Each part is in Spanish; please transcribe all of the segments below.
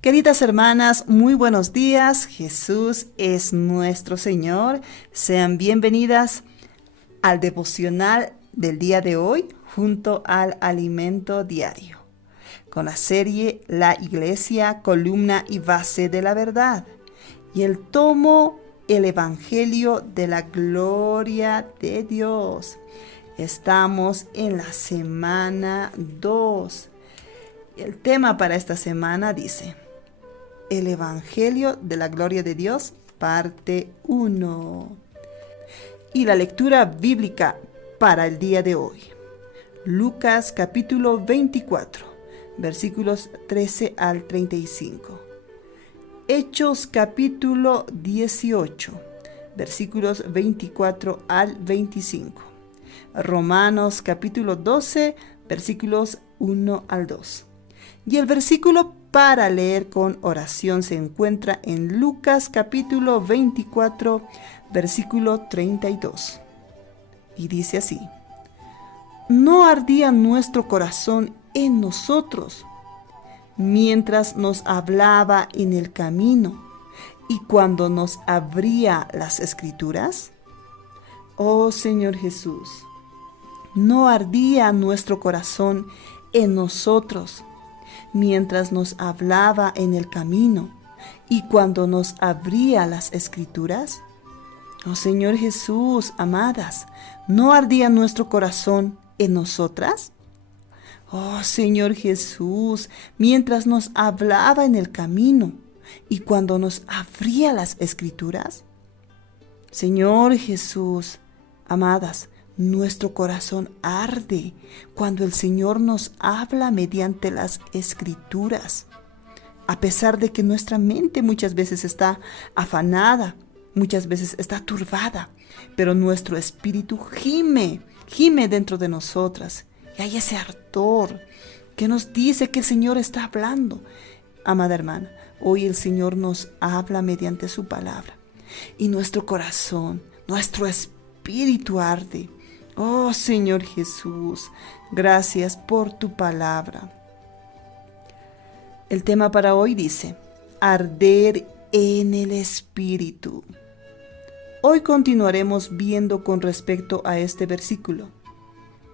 Queridas hermanas, muy buenos días. Jesús es nuestro Señor. Sean bienvenidas al devocional del día de hoy junto al alimento diario, con la serie La Iglesia, columna y base de la verdad, y el tomo El Evangelio de la Gloria de Dios. Estamos en la semana 2. El tema para esta semana dice: El Evangelio de la Gloria de Dios, parte 1. Y la lectura bíblica para el día de hoy. Lucas capítulo 24, versículos 13 al 35. Hechos capítulo 18, versículos 24 al 25. Romanos capítulo 12, versículos 1 al 2. Y el versículo para leer con oración se encuentra en Lucas capítulo 24, versículo 32. Y dice así: ¿No ardía nuestro corazón en nosotros mientras nos hablaba en el camino y cuando nos abría las Escrituras? Oh Señor Jesús, ¿no ardía nuestro corazón en nosotros mientras nos hablaba en el camino y cuando nos abría las Escrituras? Oh Señor Jesús, amadas, ¿no ardía nuestro corazón en nosotras? Oh Señor Jesús, mientras nos hablaba en el camino y cuando nos abría las Escrituras. Señor Jesús, amadas, nuestro corazón arde cuando el Señor nos habla mediante las Escrituras. A pesar de que nuestra mente muchas veces está afanada, muchas veces está turbada, pero nuestro espíritu gime dentro de nosotras. Y hay ese ardor que nos dice que el Señor está hablando. Amada hermana, hoy el Señor nos habla mediante su palabra. Y nuestro corazón, nuestro espíritu arde. Oh Señor Jesús, gracias por tu palabra. El tema para hoy dice: arder en el espíritu. Hoy continuaremos viendo con respecto a este versículo,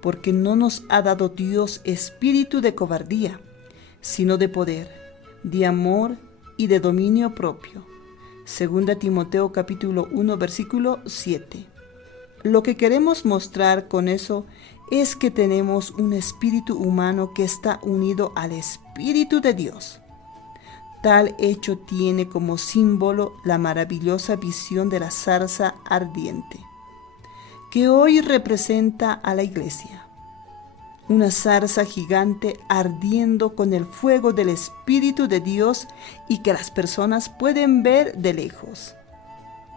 porque no nos ha dado Dios espíritu de cobardía, sino de poder, de amor y de dominio propio. 2 Timoteo capítulo 1, versículo 7. Lo que queremos mostrar con eso es que tenemos un espíritu humano que está unido al Espíritu de Dios. Tal hecho tiene como símbolo la maravillosa visión de la zarza ardiente, que hoy representa a la iglesia. Una zarza gigante ardiendo con el fuego del Espíritu de Dios y que las personas pueden ver de lejos.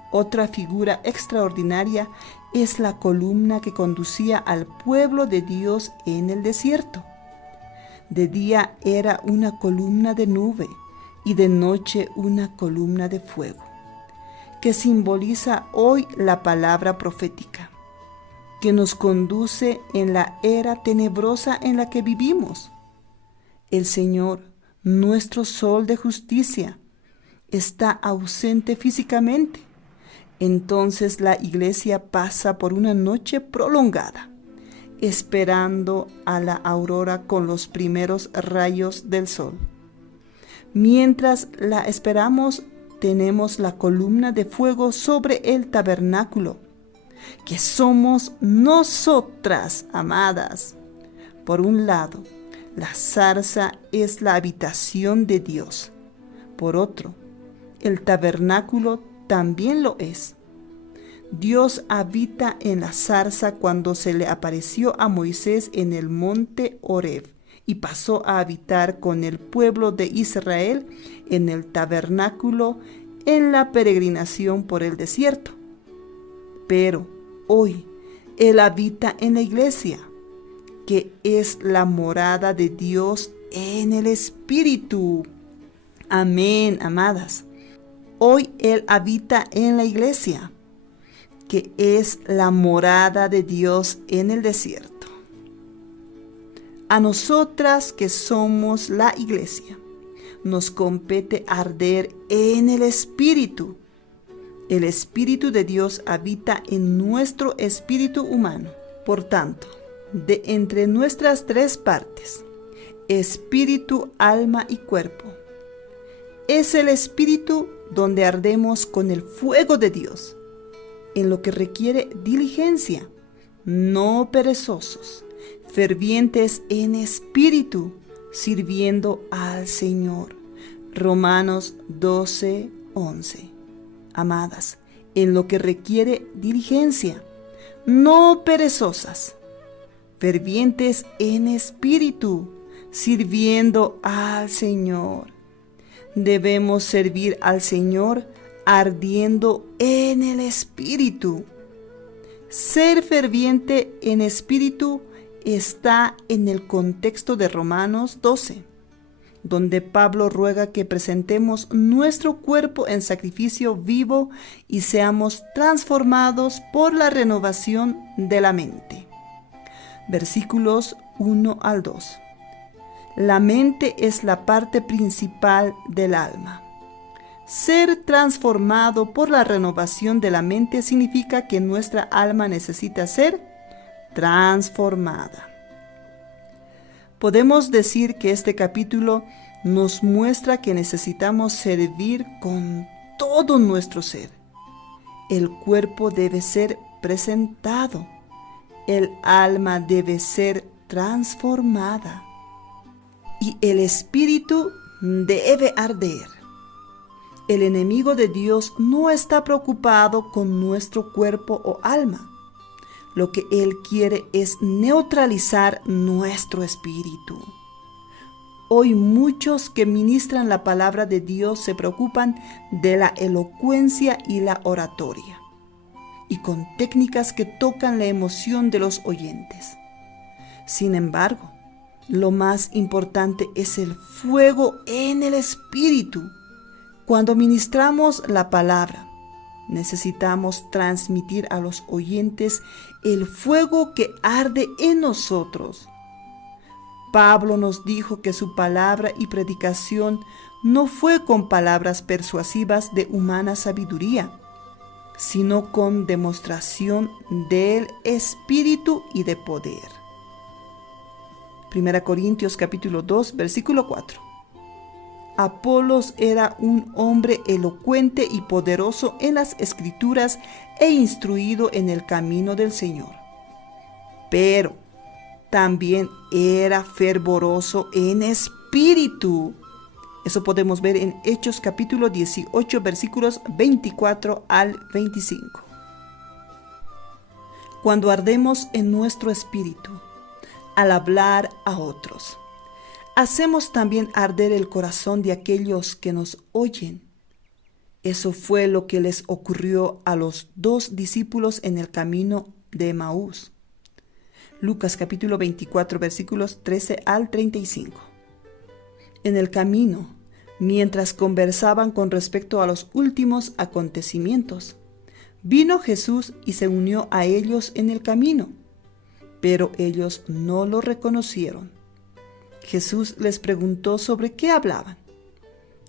Otra figura extraordinaria es la columna que conducía al pueblo de Dios en el desierto. De día era una columna de nube y de noche una columna de fuego, que simboliza hoy la palabra profética, que nos conduce en la era tenebrosa en la que vivimos. El Señor, nuestro sol de justicia, está ausente físicamente. Entonces la iglesia pasa por una noche prolongada, esperando a la aurora con los primeros rayos del sol. Mientras la esperamos, tenemos la columna de fuego sobre el tabernáculo, que somos nosotras, amadas. Por un lado, la zarza es la habitación de Dios. Por otro, el tabernáculo también lo es. Dios habita en la zarza cuando se le apareció a Moisés en el monte Horeb y pasó a habitar con el pueblo de Israel en el tabernáculo en la peregrinación por el desierto. Pero hoy Él habita en la iglesia, que es la morada de Dios en el Espíritu. Amén, amadas. Hoy Él habita en la iglesia, que es la morada de Dios en el desierto. A nosotras que somos la iglesia, nos compete arder en el Espíritu. El Espíritu de Dios habita en nuestro espíritu humano. Por tanto, de entre nuestras tres partes, espíritu, alma y cuerpo, es el espíritu donde ardemos con el fuego de Dios, en lo que requiere diligencia, no perezosos, fervientes en espíritu, sirviendo al Señor. Romanos 12:11. Amadas, en lo que requiere diligencia, no perezosas, fervientes en espíritu, sirviendo al Señor. Debemos servir al Señor ardiendo en el espíritu. Ser ferviente en espíritu está en el contexto de Romanos 12, donde Pablo ruega que presentemos nuestro cuerpo en sacrificio vivo y seamos transformados por la renovación de la mente. Versículos 1 al 2. La mente es la parte principal del alma. Ser transformado por la renovación de la mente significa que nuestra alma necesita ser transformada. Podemos decir que este capítulo nos muestra que necesitamos servir con todo nuestro ser. El cuerpo debe ser presentado. El alma debe ser transformada. Y el espíritu debe arder. El enemigo de Dios no está preocupado con nuestro cuerpo o alma. Lo que él quiere es neutralizar nuestro espíritu. Hoy muchos que ministran la palabra de Dios se preocupan de la elocuencia y la oratoria, y con técnicas que tocan la emoción de los oyentes. Sin embargo, lo más importante es el fuego en el espíritu. Cuando ministramos la palabra, necesitamos transmitir a los oyentes el fuego que arde en nosotros. Pablo nos dijo que su palabra y predicación no fue con palabras persuasivas de humana sabiduría, sino con demostración del Espíritu y de poder. 1 Corintios capítulo 2, versículo 4. Apolos era un hombre elocuente y poderoso en las Escrituras e instruido en el camino del Señor. Pero también era fervoroso en espíritu. Eso podemos ver en Hechos capítulo 18, versículos 24 al 25. Cuando ardemos en nuestro espíritu, al hablar a otros, hacemos también arder el corazón de aquellos que nos oyen. Eso fue lo que les ocurrió a los 2 discípulos en el camino de Emaús. Lucas capítulo 24, versículos 13 al 35. En el camino, mientras conversaban con respecto a los últimos acontecimientos, vino Jesús y se unió a ellos en el camino, pero ellos no lo reconocieron. Jesús les preguntó sobre qué hablaban.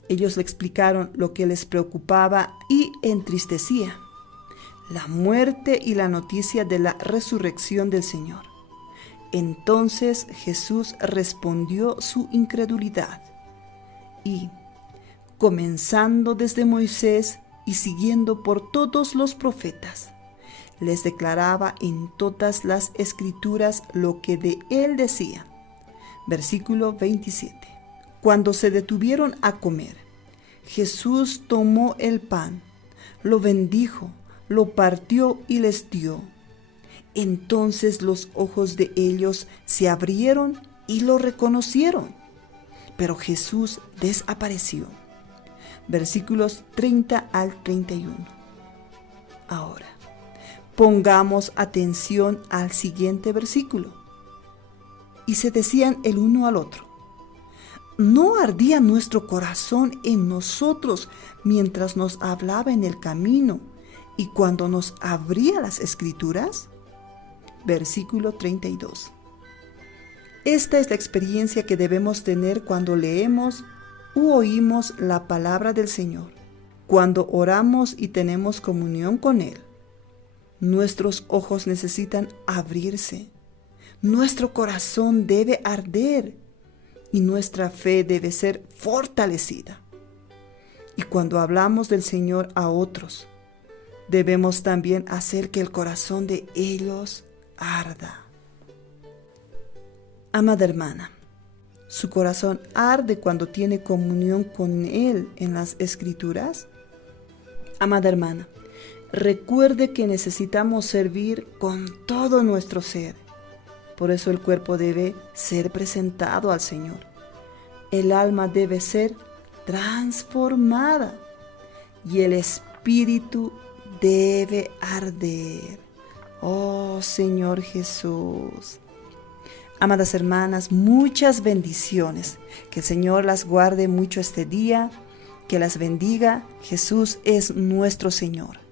Ellos le explicaron lo que les preocupaba y entristecía: la muerte y la noticia de la resurrección del Señor. Entonces Jesús respondió su incredulidad y, comenzando desde Moisés y siguiendo por todos los profetas, les declaraba en todas las Escrituras lo que de él decían. Versículo 27. Cuando se detuvieron a comer, Jesús tomó el pan, lo bendijo, lo partió y les dio. Entonces los ojos de ellos se abrieron y lo reconocieron, pero Jesús desapareció. Versículos 30 al 31. Ahora, pongamos atención al siguiente versículo. Y se decían el uno al otro: ¿no ardía nuestro corazón en nosotros mientras nos hablaba en el camino y cuando nos abría las Escrituras? Versículo 32. Esta es la experiencia que debemos tener cuando leemos u oímos la palabra del Señor. Cuando oramos y tenemos comunión con Él, nuestros ojos necesitan abrirse, nuestro corazón debe arder y nuestra fe debe ser fortalecida. Y cuando hablamos del Señor a otros, debemos también hacer que el corazón de ellos arda. Amada hermana, ¿su corazón arde cuando tiene comunión con Él en las Escrituras? Amada hermana, recuerde que necesitamos servir con todo nuestro ser. Por eso el cuerpo debe ser presentado al Señor. El alma debe ser transformada y el espíritu debe arder. Oh Señor Jesús. Amadas hermanas, muchas bendiciones. Que el Señor las guarde mucho este día. Que las bendiga. Jesús es nuestro Señor.